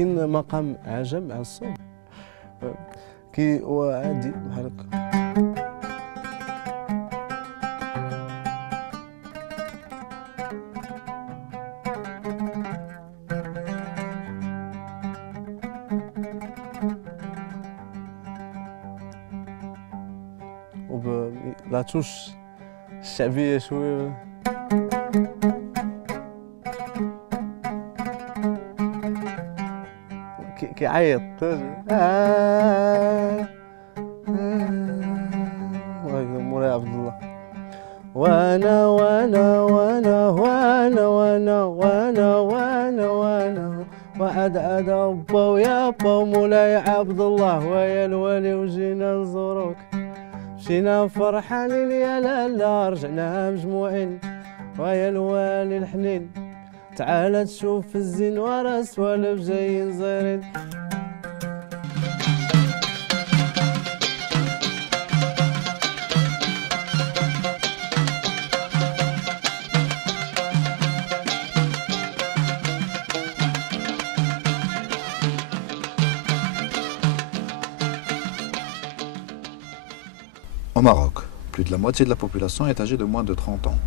كاين مقام عجب على الصوب كي هو عادي بحال هكا. لا توش الشعبية شوية كيعيط مولاي عبد الله. وانا وانا وانا وانا وانا وانا وانا وانا وعد با ويابا مولاي عبد الله ويا الولي وجينا نزوروك مشينا فرحانين يا لالا رجعنا مجموعين ويا الوالي الحنين تعال تشوف الزين ورا سوالف جايين زايرين. Au Maroc, plus de la moitié de la population est âgée de moins de 30 ans.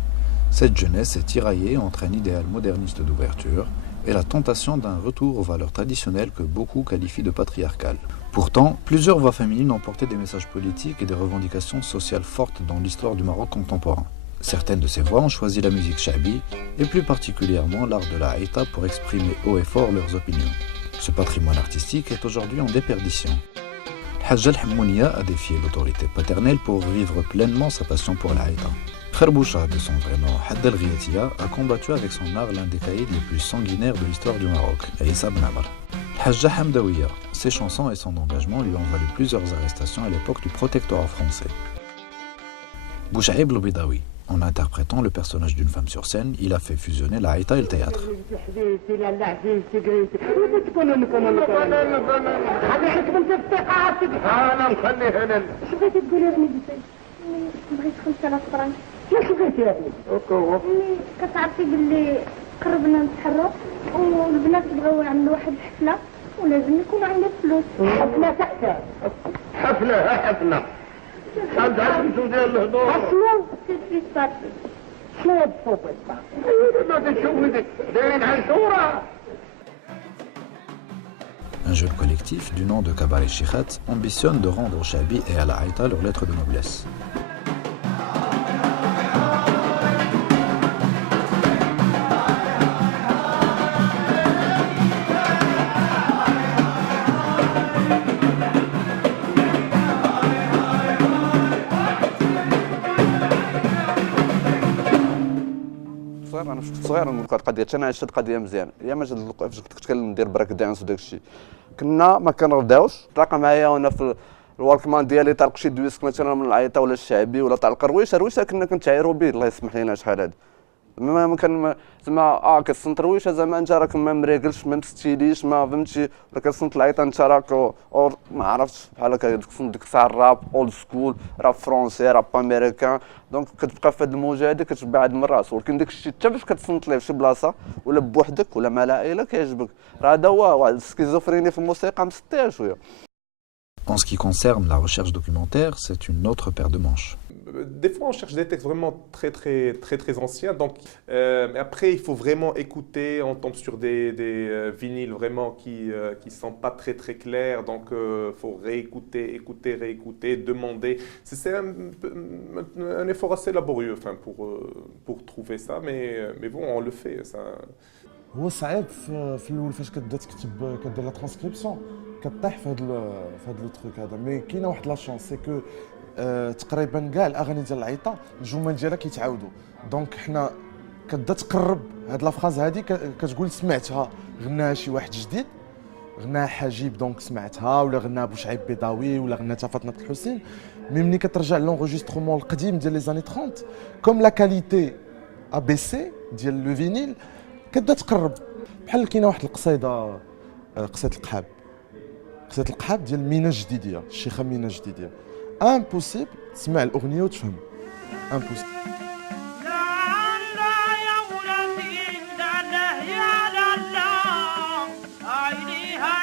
Cette jeunesse est tiraillée entre un idéal moderniste d'ouverture et la tentation d'un retour aux valeurs traditionnelles que beaucoup qualifient de patriarcales. Pourtant, plusieurs voix féminines ont porté des messages politiques et des revendications sociales fortes dans l'histoire du Maroc contemporain. Certaines de ces voix ont choisi la musique chabi et plus particulièrement l'art de la haïta pour exprimer haut et fort leurs opinions. Ce patrimoine artistique est aujourd'hui en déperdition. Hadja El-Hammounia a défié l'autorité paternelle pour vivre pleinement sa passion pour la haïta. Kharboucha, de son vrai nom Hadda El-Ghiatia, a combattu avec son art l'un des caïds les plus sanguinaires de l'histoire du Maroc, Issa Ben Amr. Hadja Hamdawiya, ses chansons et son engagement lui ont valu plusieurs arrestations à l'époque du protectorat français. Bouchaïb El-Bidawi, en interprétant le personnage d'une femme sur scène, il a fait fusionner la haïta et le théâtre. كتعرفي باللي قربنا نتحروا والبنات بغاو يعملوا واحد الحفله ولازم يكون عندنا فلوس. حفله تحت حفله شحال تعرفوا ديال الهضور شنو سيتي بارتي شنو الصوت ما تشوفي دايرين على صوره. Un jeune collectif du nom de Kabaret Chichat ambitionne de rendre au Chabi et à la Haïta leur lettre de noblesse. انا كنت صغير نقول لك القضيه انا عشت القضيه مزيان يا ما فاش كنت كنتكلم ندير براك دانس وداك الشيء كنا ما كنرضاوش تلاقى معايا وانا في الوركمان ديالي طالق شي دويسك مثلا من العيطه ولا الشعبي ولا طالق رويشه كنا كنتعايروا به الله يسمح لينا شحال هذا ما كان زعما كتصنت رويشه زعما انت راك ما مريقلش ما مستيليش ما فهمتي ولا كتصنت العيطه انت راك ما عرفتش بحال هكا كتصنت ديك الساعه الراب اولد سكول راب فرونسي راب امريكان دونك كتبقى في هذه الموجه هذه كتبعد من الراس ولكن داك الشيء حتى فاش كتصنت ليه في شي بلاصه ولا بوحدك ولا مع العائله كيعجبك راه هذا هو واحد السكيزوفريني في الموسيقى مستيها شويه. En ce qui concerne la recherche documentaire, c'est une autre paire de manches. Des fois, on cherche des textes vraiment très anciens. Donc, après, il faut vraiment écouter. On tombe sur des vinyles vraiment qui sont pas très clairs. Donc, faut réécouter, demander. C'est un effort assez laborieux, enfin, pour trouver ça. Mais bon, on le fait. Ça. هو صعيب في الاول فاش كتبدا تكتب كدير لا ترانسكريبسيون كطيح في هذا لو تروك هذا مي كاينه واحد لا شونس سي كو تقريبا كاع الاغاني ديال العيطه الجمل ديالها كيتعاودوا دونك حنا كتبدا تقرب هاد لا فراز هادي كتقول سمعتها غناها شي واحد جديد غناها حجيب دونك سمعتها ولا غناها بوشعيب بيضاوي ولا غناها فاطمه الحسين مي ملي كترجع لونغوجيسترومون القديم ديال لي زاني 30 كوم لا كاليتي ا بي سي ديال لو فينيل كتبدا تقرب بحال كاينه واحد القصيده قصيده القحاب ديال مينا الجديديه الشيخه مينا الجديديه امبوسيبل تسمع الاغنيه وتفهم امبوسيبل. يا لا يا لا عينيها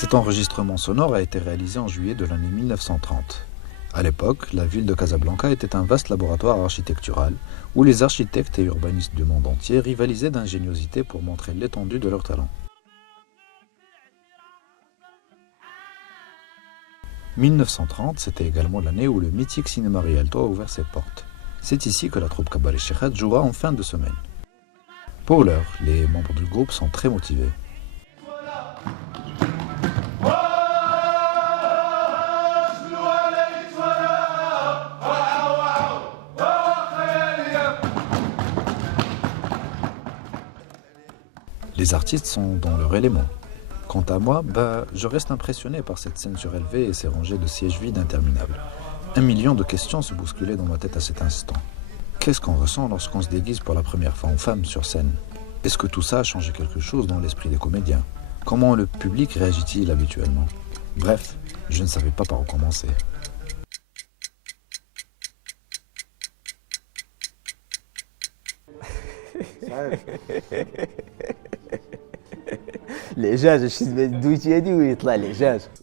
Cet enregistrement sonore a été réalisé en juillet de l'année 1930. À l'époque, la ville de Casablanca était un vaste laboratoire architectural où les architectes et urbanistes du monde entier rivalisaient d'ingéniosité pour montrer l'étendue de leur talent. 1930, c'était également l'année où le mythique cinéma Rialto a ouvert ses portes. C'est ici que la troupe Kabal Shekhat jouera en fin de semaine. Pour l'heure, les membres du groupe sont très motivés. Les artistes sont dans leur élément. Quant à moi, je reste impressionné par cette scène surélevée et ces rangées de sièges vides interminables. 1 million de questions se bousculaient dans ma tête à cet instant. Qu'est-ce qu'on ressent lorsqu'on se déguise pour la première fois en femme sur scène? Est-ce que tout ça a changé quelque chose dans l'esprit des comédiens? Comment le public réagit-il habituellement? Bref, je ne savais pas par où commencer.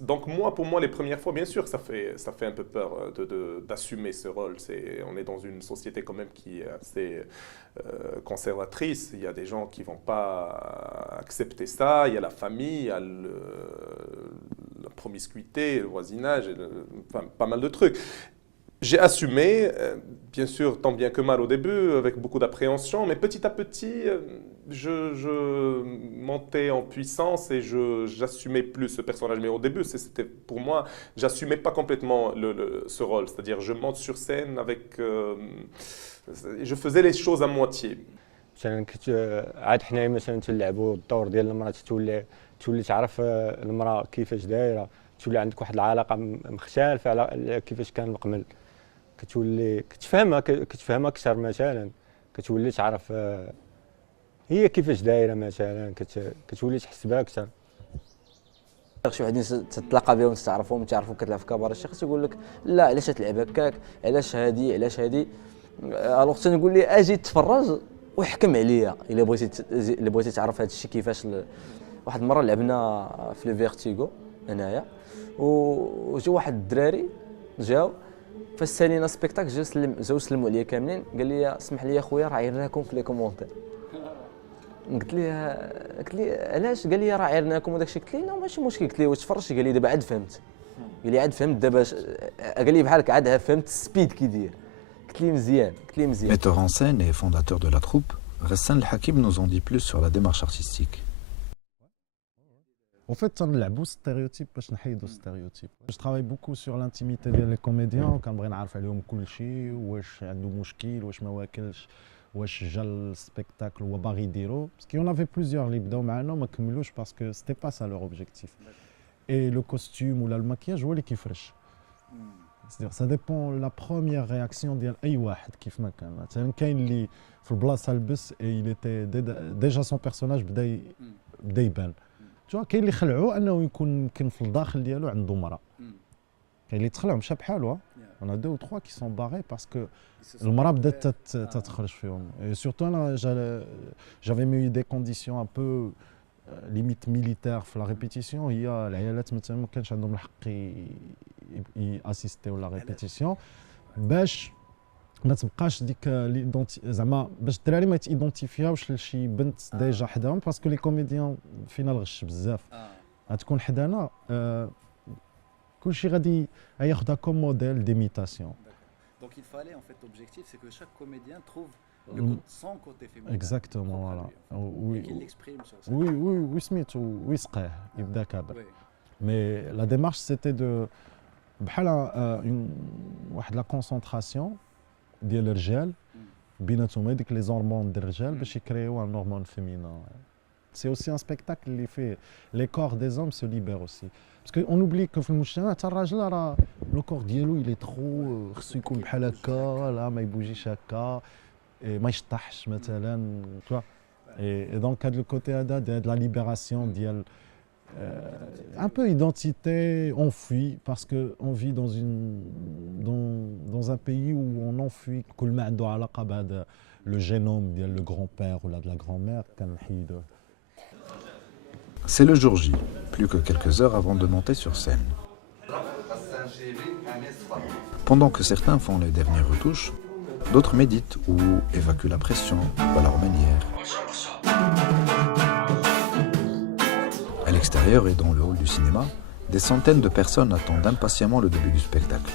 Donc moi, pour moi, les premières fois, bien sûr, ça fait un peu peur d'assumer ce rôle. On est dans une société quand même qui est assez conservatrice. Il y a des gens qui ne vont pas accepter ça. Il y a la famille, il y a la promiscuité, le voisinage, enfin, pas mal de trucs. J'ai assumé, bien sûr, tant bien que mal au début, avec beaucoup d'appréhension, mais petit à petit, je montais en puissance et j'assumais plus ce personnage. Mais au début, c'était pour moi, j'assumais pas complètement ce rôle. C'est-à-dire, je monte sur scène avec, je faisais les choses à moitié. مثلا كنت عاد حنايا مثلا تلعبوا الدور ديال المراه تولي تعرف المراه كيفاش دايره تولي عندك واحد العلاقه مختلفه على كيفاش كان القمل كتولي كتفهمها اكثر مثلا كتولي تعرف هي كيفاش دايره مثلا كتولي تحس بها اكثر. شي وحدين تتلاقى بهم تعرفهم كتلعب في كبار الشيخ تيقول لك لا علاش تلعب هكاك علاش هادي الوغ تنقول لي اجي تفرج وحكم عليا الا بغيتي تعرف هذا الشيء كيفاش. واحد المره لعبنا في لو فيرتيغو انايا وجا واحد الدراري جاو فسالينا سبيكتاكل جاو سلموا عليا كاملين قال لي اسمح لي اخويا راه عيرناكم في لي كومونتير. قلت لي علاش؟ قال لي راه عيرناكم وداك الشيء. قلت لي لا ماشي مشكل. قلت لي واش تفرجتي؟ قال لي دابا عاد فهمت. قال لي عاد فهمت دابا. قال لي بحالك عاد فهمت السبيد كي داير. قلت لي مزيان. Metteur en scène et fondateur de la troupe, Ghassan El Hakim nous en dit plus sur la démarche artistique. En fait, تنلعبوا ستيريوتيب باش نحيدوا ستيريوتيب. Je travaille beaucoup sur l'intimité ديال لي كوميديان وكنبغي نعرف عليهم كل شيء، واش عنده مشكل، واش ما واكلش، واش جا السبيكتاكل هو باغي يديرو. باسكو يون افي بليزيور اللي بداو معنا وما كملوش باسكو سيتي با سا لور اوبجيكتيف. اي لو كوستيم ولا الماكياج هو اللي كيفرش. C'est-à-dire ça dépend la première réaction ديال اي واحد كيف ما كان. مثلا كاين اللي في البلاصه لبس اي il était déjà son personnage بدا يبان. كاين اللي خلعوه انه يكون يمكن في الداخل ديالو عنده مرأة. كاين اللي تخلعوا مشى بحالو. On a 2 ou 3 qui sont barrés parce que المرأة بدات تتخرج فيهم. Et surtout انا j'avais mis des conditions un peu limite militaire في لا ريبيتيسيون. هي العيالات مثلا ما كانش عندهم الحق ياسيستيو لا ريبيتيسيون باش ما تبقاش ديك زعما باش الدراري ما يتيدونتيفياوش لشي بنت ديجا حداهم باسكو لي كوميديان فينا الغش بزاف. غتكون حدانا كلشي غادي ياخذها كوم موديل ديميتاسيون. Donc il fallait en fait l'objectif c'est que chaque comédien trouve son côté féminin. Exactement voilà. Oui. Qu'il l'exprime sur ça. Oui سميتو ويسقيه يبدا كابر. Mais la démarche c'était de بحال واحد لا كونسونطراسيون ديال الرجال بيناتهم هذيك لي زورمون ديال الرجال باش يكريو ان هرمون فيمينا. سي اوسي ان سبيكتاكل اللي فيه لي كور دي زوم سو ليبر اوسي باسكو اون اوبلي كو في المجتمع حتى الراجل راه لو كور ديالو يلي ترو خصو يكون بحال هكا لا ما يبوجيش هكا ما يشطحش مثلا تو اي دونك هذا لو كوتي هذا ديال لا ليبراسيون ديال un peu identité enfuie parce qu'on vit dans un pays où on enfuit كل ما عنده علاقة بهذا le génome ديال le grand-père ou de la grand-mère كنحيدوه. C'est le jour J, plus que quelques heures avant de monter sur scène. Pendant que certains font les dernières retouches, d'autres méditent ou évacuent la pression à leur manière. À l'extérieur et dans le hall du cinéma, des centaines de personnes attendent impatiemment le début du spectacle.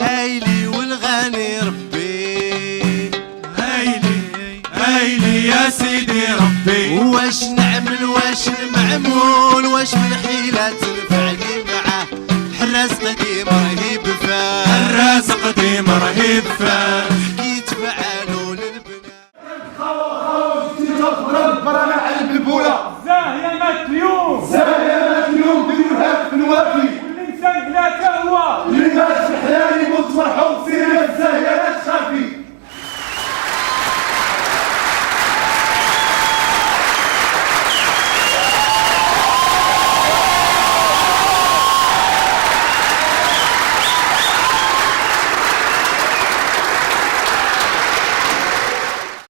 هايلي والغني ربي هايلي يا سيدي ربي واش نعمل واش المعمول واش من حيلة تنفعني معاه الحراس قديم رهيب فاه